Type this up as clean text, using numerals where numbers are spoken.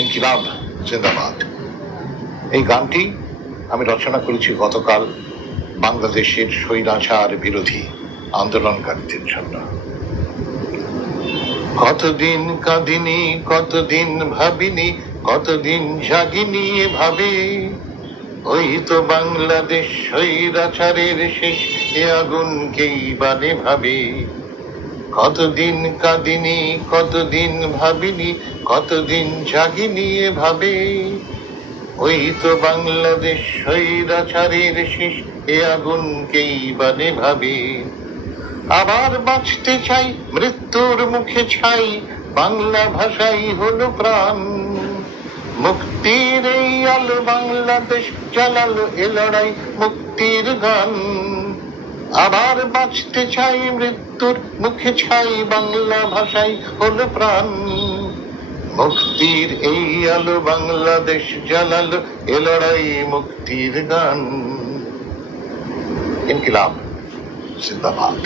ইনকিলাব জিন্দাবাদ। এই গানটি আমি রচনা করেছি গতকাল বাংলাদেশের স্বৈরাচার বিরোধী আন্দোলনকারীদের জন্য। কতদিন কাঁদিনি, কতদিন ভাবিনি, কতদিন জাগিনি এভাবে, ওই তো বাংলাদেশ স্বৈরাচারের শেষ, এ আগুনকেই বানে ভাবে। কতদিন কাঁদিনি, কতদিন ভাবিনি, কতদিন জাগিনি এভাবে, ওই তো বাংলাদেশ স্বৈরাচারের শেষ, এ আগুনকেই বানে ভাবে। আবার বাঁচতে চাই মৃত্যুর মুখে ছাই, বাংলা ভাষাই হলো প্রাণ। মুক্তির এই আলো বাংলাদেশ জ্বালালো এ লড়াই মুক্তির গান। আবার বাঁচতে চাই মৃত্যুর মুখে ছাই, বাংলা ভাষাই হলো প্রাণ। মুক্তির এই আলো বাংলাদেশ জ্বালালো এ লড়াই মুক্তির গান। ইনকিলাব জিন্দাবাদ।